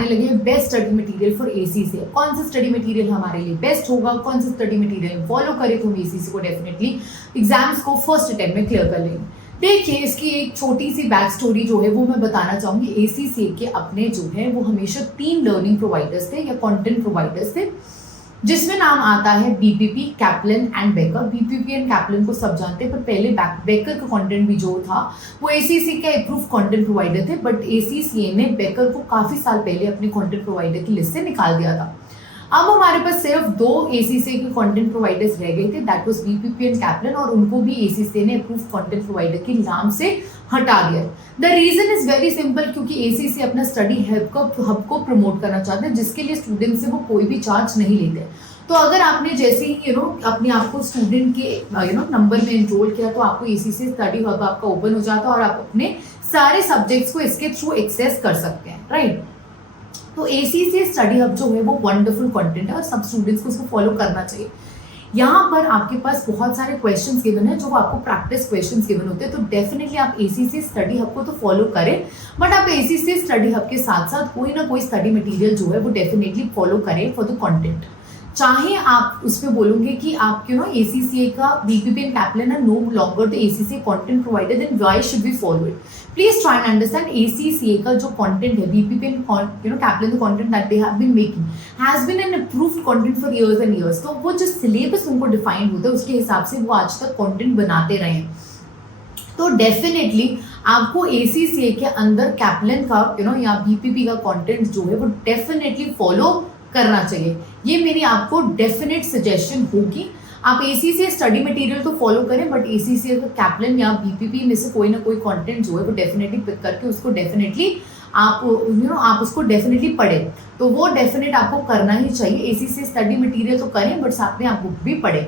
आने लगे हैं best study material for ACC. कौन सा स्टडी मटेरियल हमारे लिए बेस्ट होगा, कौन सा स्टडी मटेरियल फॉलो करें तो हम एसीसी को डेफिनेटली एग्जाम्स को फर्स्ट अटेम्प्ट में क्लियर कर लेंगे। देखिए, इसकी एक छोटी सी बैक स्टोरी जो है वो मैं बताना चाहूंगी। एसीसी के अपने जो है वो हमेशा 3 लर्निंग प्रोवाइडर्स थे या कंटेंट प्रोवाइडर्स थे, जिसमें नाम आता है BPP, Kaplan and baker. BPP and Kaplan को सब जानते हैं, पर पहले बेकर का कंटेंट भी जो था वो एसीसी का अप्रूव कंटेंट प्रोवाइडर थे, बट एसीसीए ने बेकर को काफी साल पहले अपने कंटेंट प्रोवाइडर की लिस्ट से निकाल दिया था। अब हमारे पास सिर्फ 2 एसीसी के कंटेंट प्रोवाइडर्स रह गए थे, that was BPP and Kaplan, और उनको भी एसीसी ने अप्रूव कंटेंट प्रोवाइडर के नाम से हटा दिया। The reason is very simple, क्योंकि एसीसी अपना स्टडी हब को प्रमोट करना चाहते हैं, जिसके लिए स्टूडेंट से वो कोई भी चार्ज नहीं लेते। तो अगर आपने जैसे ही अपने आप को स्टूडेंट के नंबर में एनरोल किया, तो आपको एसीसी स्टडी हब आपका ओपन हो जाता है और आप अपने सारे सब्जेक्ट्स को इसके थ्रू एक्सेस कर सकते हैं, राइट। तो एसीसी स्टडी हब जो है वो वंडरफुल कंटेंट है और सब स्टूडेंट्स को उसको फॉलो करना चाहिए। यहाँ पर आपके पास बहुत सारे क्वेश्चंस गिवन है, जो आपको प्रैक्टिस क्वेश्चंस गिवन होते हैं, तो डेफिनेटली आप एसीसी स्टडी हब को तो फॉलो करें, बट आप एसीसी स्टडी हब के साथ साथ कोई ना कोई स्टडी मटेरियल जो है वो डेफिनेटली फॉलो करें फॉर द कंटेंट। चाहे आप उस पर बोलोगे कि आप एसीसीए का BPP and Kaplan are no longer the ACCA content provider, then why should we follow it? Please try and understand ACCA का जो कंटेंट है, BPP and Kaplan, the content that they have been making has been an approved content for years and years. तो वो जो syllabus उनको defined होता है उसके हिसाब से वो आज तक कंटेंट बनाते रहे हैं। तो डेफिनेटली आपको एसीसीए के अंदर कैप्लन का या बीपीपी का कंटेंट जो है वो डेफिनेटली फॉलो करना चाहिए। ये मेरी आपको डेफिनेट सजेशन होगी। आप एसीसी स्टडी मटेरियल तो फॉलो करें, बट एसीसी का कैप्लन या बीपीपी में से कोई ना कोई कंटेंट जो है वो डेफिनेटली पिक करके उसको डेफिनेटली आप उसको डेफिनेटली पढ़ें। तो वो डेफिनेट आपको करना ही चाहिए। एसीसी स्टडी मटेरियल तो करें, बट साथ में आप बुक भी पढ़ें।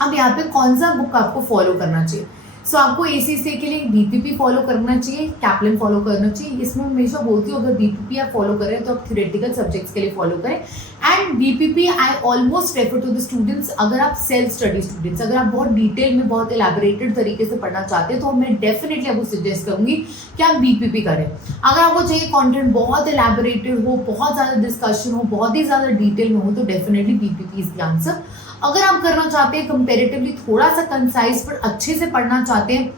अब यहाँ पे कौन सा बुक आपको फॉलो करना चाहिए? सो आपको एसीसी के लिए बीपीपी फॉलो करना चाहिए, कैप्लन फॉलो करना चाहिए। इसमें हमेशा बोलती हूँ, अगर बीपीपी आप फॉलो करें तो आप थ्योरेटिकल सब्जेक्ट्स के लिए फॉलो करें। And BPP I almost refer to the students, अगर आप सेल्फ स्टडी स्टूडेंट्स, अगर आप बहुत डिटेल में बहुत एलैबोरेटेड तरीके से पढ़ना चाहते हैं, तो मैं डेफिनेटली आपको सजेस्ट करूंगी कि आप बीपीपी करें। अगर आपको चाहिए कंटेंट बहुत एलैबोरेटेड हो, बहुत ज़्यादा डिस्कशन हो, बहुत ही ज़्यादा डिटेल में हो, तो definitely BPP is the answer. अगर आप करना चाहते हैं कंपैरेटिवली थोड़ा सा कंसाइज पर अच्छे से पढ़ना चाहते हैं,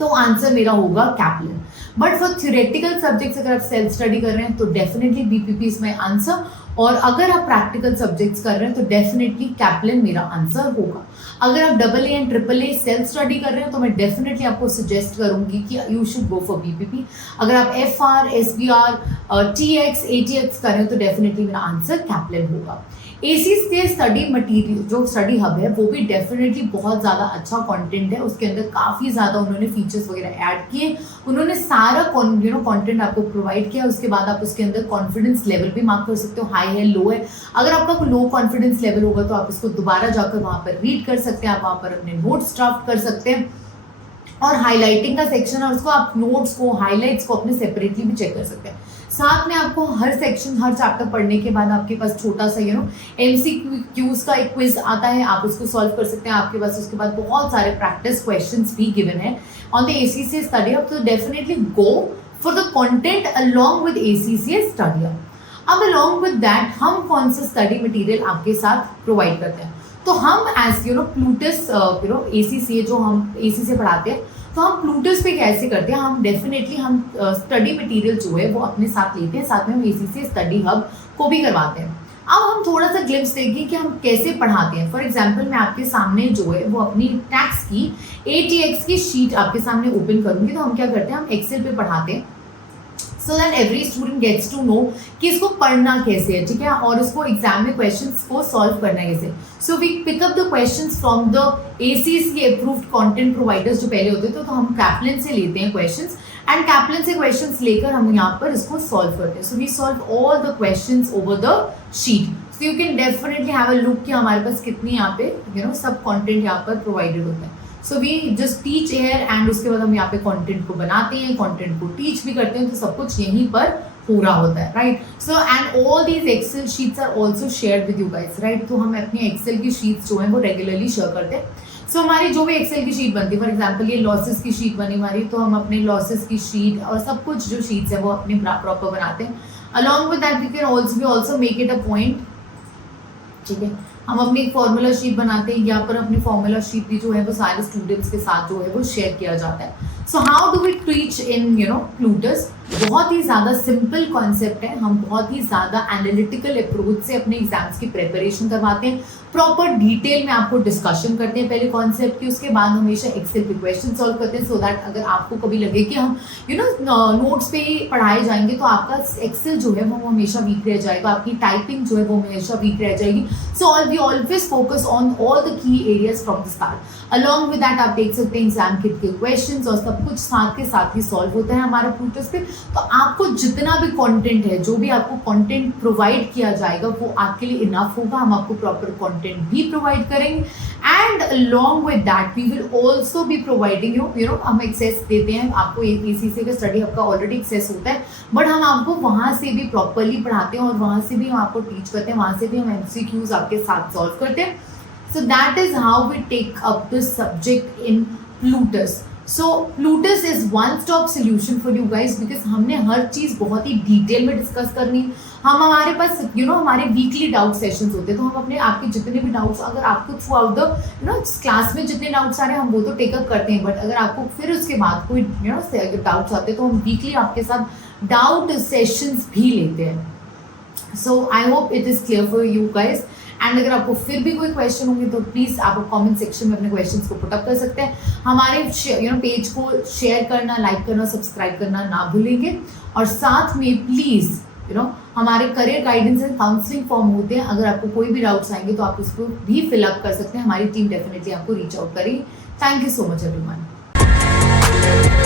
तो आंसर मेरा होगा Kaplan. But for theoretical subjects अगर आप सेल्फ स्टडी कर रहे हैं तो definitely BPP is my answer, और अगर आप प्रैक्टिकल सब्जेक्ट्स कर रहे हैं तो डेफिनेटली कैप्लन मेरा आंसर होगा। अगर आप AA and AAA self study कर रहे हैं तो मैं डेफिनेटली आपको सजेस्ट करूंगी कि you should go for BPP. अगर आप FR, SBR, TX, ATX कर रहे हैं तो डेफिनेटली मेरा आंसर कैप्लन होगा। एसीसी स्टडी मटेरियल जो स्टडी हब है वो भी डेफिनेटली बहुत ज़्यादा अच्छा कंटेंट है। उसके अंदर काफ़ी ज़्यादा उन्होंने फीचर्स वगैरह ऐड किए, उन्होंने सारा कंटेंट आपको प्रोवाइड किया। उसके बाद आप उसके अंदर कॉन्फिडेंस लेवल भी मार्क कर सकते हो, हाई है, लो है। अगर आपका लो कॉन्फिडेंस लेवल होगा तो आप उसको दोबारा जाकर वहाँ पर रीड कर सकते हैं, आप वहाँ पर अपने नोट्स ड्राफ्ट कर सकते हैं, और हाईलाइटिंग का सेक्शन है उसको आप नोट्स को, हाईलाइट्स को अपने सेपरेटली भी चेक कर सकते हैं। साथ में आपको हर सेक्शन, हर चैप्टर पढ़ने के बाद आपके पास छोटा सा MCQs का एक क्विज आता है, आप उसको सॉल्व कर सकते हैं। आपके पास उसके बाद बहुत सारे प्रैक्टिस क्वेश्चंस भी गिवन है on the ACC study hub. तो definitely go for the content along with ACC study hub. अब अलोंग विद दैट हम कौन सा स्टडी मटेरियल आपके साथ प्रोवाइड करते हैं? तो हम एज प्लूटस एसीसी जो हम एसीसी पढ़ाते हैं, तो हम प्लूटस पे कैसे करते हैं? हम डेफिनेटली हम स्टडी मटेरियल जो है वो अपने साथ लेते हैं, साथ में हम एसीसी स्टडी हब को भी करवाते हैं। अब हम थोड़ा सा ग्लिम्स देखें कि हम कैसे पढ़ाते हैं। फॉर एग्जांपल मैं आपके सामने जो है वो अपनी टैक्स की ATX की शीट आपके सामने ओपन करूंगी। तो हम क्या करते हैं, हम एक्सेल पे पढ़ाते हैं, so that every student gets to know कि इसको पढ़ना कैसे है, ठीक है, और इसको एग्जाम में क्वेश्चंस को सॉल्व करना कैसे। So we pick up the questions from the ACC approved content providers जो पहले होते थे, तो हम कैप्लन से लेते हैं क्वेश्चंस, एंड कैप्लन से क्वेश्चंस लेकर हम यहाँ पर इसको सॉल्व करते हैं। So we solve all the questions over the sheet. So you can definitely have a look कि हमारे पास कितनी यहाँ पे सब कंटेंट यहाँ पर प्रोवाइडेड होता है। So we just teach here, and उसके बाद हम यहाँ पे कंटेंट को बनाते हैं, कंटेंट को टीच भी करते हैं, तो सब कुछ यहीं पर पूरा होता है, right. So and all these excel sheets are also share with you guys, right. तो हम अपनी एक्सेल की शीट्स जो है वो रेगुलरली शेयर करते हैं। सो हमारी जो भी एक्सेल की शीट बनती है, फॉर एग्जाम्पल ये लॉसेस की शीट बनी हमारी, तो हम अपने लॉसेस की शीट और सब कुछ जो शीट्स है वो अपनी प्रॉपर बनाते हैं। Along with that we can also make it a point, ठीक है, हम अपनी एक फॉर्मूला शीट बनाते हैं, यहाँ पर अपनी फॉर्मूला शीट भी जो है वो सारे स्टूडेंट्स के साथ जो है वो शेयर किया जाता है. So how do we teach in Plutus? बहुत ही ज़्यादा सिंपल कॉन्सेप्ट है. हम बहुत ही ज़्यादा एनालिटिकल अप्रोच से अपने एग्जाम्स की प्रिपरेशन करवाते हैं. प्रॉपर डिटेल में आपको डिस्कशन करते हैं पहले कॉन्सेप्ट की, उसके बाद हमेशा एक्सेल पे क्वेश्चन सॉल्व करते हैं, सो दैट अगर आपको कभी लगे कि हम नोट्स पे ही पढ़ाए जाएंगे तो आपका एक्सेल जो है वो हमेशा वीक रह जाएगा, आपकी टाइपिंग जो है वो हमेशा वीक रह जाएगी. So we always focus on all the key areas from the start. Along with that आप देख सकते हैं एग्जाम किट के क्वेश्चंस और सब कुछ साथ के साथ ही सॉल्व होता है हमारे प्लूटस पे. तो आपको जितना भी कंटेंट है, जो भी आपको कंटेंट प्रोवाइड किया जाएगा वो आपके लिए इनफ होगा. हम आपको प्रॉपर कंटेंट भी प्रोवाइड करेंगे and along with that we will also be providing you हम एक्सेस देते हैं आपको. एसीसी का स्टडी आपका ऑलरेडी एक्सेस होता है, बट हम आपको वहाँ से भी प्रॉपरली पढ़ाते हैं और वहाँ से भी हम आपको टीच करते हैं, वहाँ से भी हम एमसीक्यूज आपके साथ सॉल्व करते हैं. So that is how we take up this subject in Plutus. So Plutus is one stop solution for you guys because हमने हर चीज़ बहुत ही डिटेल में डिस्कस करनी है. हम हमारे पास हमारे वीकली डाउट सेशंस होते हैं, तो हम अपने आपके जितने भी डाउट्स, अगर आपको थ्रू आउट द क्लास में जितने डाउट्स आ रहे हैं हम वो तो टेकअप करते हैं, बट अगर आपको फिर उसके बाद कोई डाउट्स आते हैं तो हम वीकली आपके साथ डाउट सेशंस भी लेते हैं. So I hope it is clear for you guys. And अगर आपको फिर भी कोई क्वेश्चन होंगे तो प्लीज़ आप कमेंट सेक्शन में अपने क्वेश्चंस को पुटअप कर सकते हैं. हमारे पेज को शेयर करना, लाइक करना, सब्सक्राइब करना ना भूलेंगे. और साथ में प्लीज़ हमारे career guidance and counselling form होते हैं, अगर आपको कोई भी डाउट्स आएंगे तो आप उसको भी फिलअप कर सकते हैं. हमारी टीम डेफिनेटली आपको रीच आउट करेगी. Thank you so much everyone.